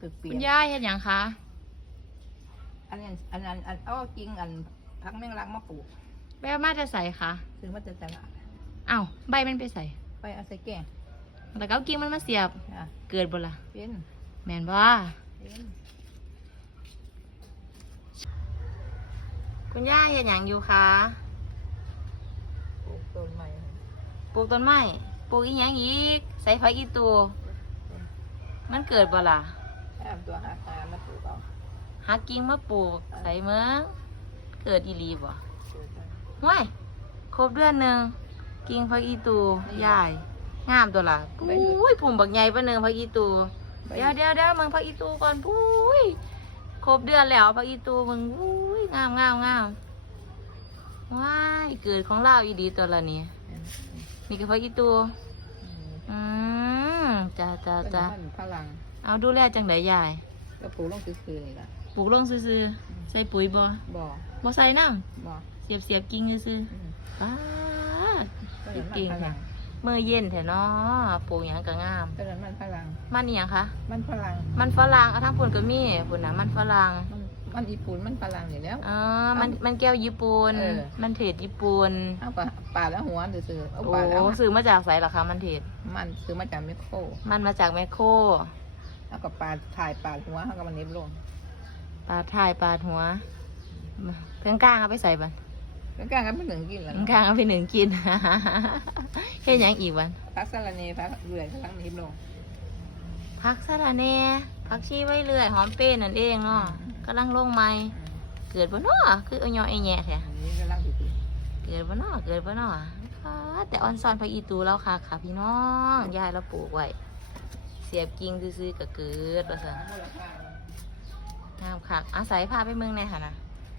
คือเปลี่คุยณนย่ายเห็นอย่างคะอันนี้อันนั้นอันเอาจริงอันพักแมงลักมาปลูกแม่มาจะใส่คะซื้อมาจากตลาดอ้าวใบมันไปใส่ไปเอาใส่แกงแล้วก็เอากิ่งมันมาเสียบอะเกิดบ่ล่ะเป็นแม่นบ่เป็นคุณย่าเห็นอย่างอยู่คะปลูกต้นใหม่ปลูกต้นไม้ปลูกอีหยังอีกใส่ไฟอีตูมันเกิดบ่ล่ะ แอบตัวหาตามาปลูกเอาหากิ่งมาปลูกใส่เมืองเกิดอีหลีบ่ปลูกไปห้วยครบเดือนหนึ่งกิ่งพักอีตูใหญ่งามตัวล่ะปุ้ยผมบักใหญ่ปะหนึ่งพักอีตูเดี๋ยวเดี๋ยวเดี๋ยวมึงพักอีตูก่อนปุ้ยครบเดือนแล้วพักอีตูมึงปุ้ยงามงามงามว้ายเกิดของเราอีดีตัวละนี่นี่คือพักอีตูอืม จ้าจ้าต้นจ้ามันพลังเอาดูแลจังไดยายก็ปลูกลงคือๆนี่ล่ะปลูกลงซื่อๆใส่ปุ๋ยบ่บ่อบ่ใส่น้บ่ำเสียบเสียบกิ่งซื่ออืมๆป้าดต้นนั้นเก่งมันพลังมือเย็นแถเนาะปลูกหยังก็งามต้นนั้นมันพลังมันอีหยังคะมันพลังมันฝรั่งเอาทั้งปุ่นก็มีปุ่นนะมันฝรั่งมัน มันอีปุ่นมันพลังอยู่แล้ว อ๋อ มัน มันแก้วญี่ปุ่น เออ มันเทศญี่ปุ่น เอาปลาปลาแล้วหัวซื้อๆเอาโอ้ปลาแล้วซื้อมาจากไสเหรอคะมันเทศมันซื้อมาจากแมคโครมันมาจากแมคโครเอากับปลาถ่ายปลาหัวเขาก็มันเน็บลงปลาท่ายปลาหัวเพิ่งกลางเอาไปใส่บันแล้วกลางกันเป็นหนึ่งกินแล้วเพิ่งกลางเอาไปหนึ่งกินเฮ็ดหยังอีกบันพักสลัดเนพักเรื่อยทั้งเน็บลงพักสะระแหน่พักชีไว้เรื่อยหอมเป้นั่นเองเนาะอืม กำลังลงใหม่ เกิดบ่เนาะคือเอายอไอแย่แท้อันนี้ก็ล่างดีเกิดบ่เนาะเกิดบ่เนาะค่ะแต่ออนซอนพระอีตูแล้วค่ะค่ะพี่น้องยายเราปลูกไว้ เสียบกิ่งซื่อๆก็เกิดว่าซั่นมูลค่างามคักอาศัยพาไปเมืองแหน่ค่ะนะ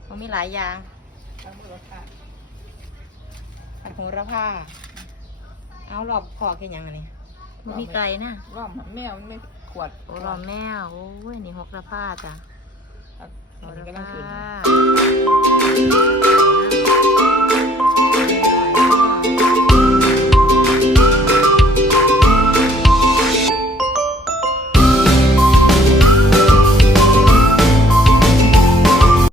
มันมีหลายอย่างทั้งมูลค่าอันของระผ้าเอาหลอบขอกแค่ยังอันนี้มันมีไกลนะร่อมแมวมันไม่ขวดโอ้หลอมแมวโอ้ยนี่หกระผ้าจ้ะ อันหกนี้ระก็ล่างผ้าขึ้น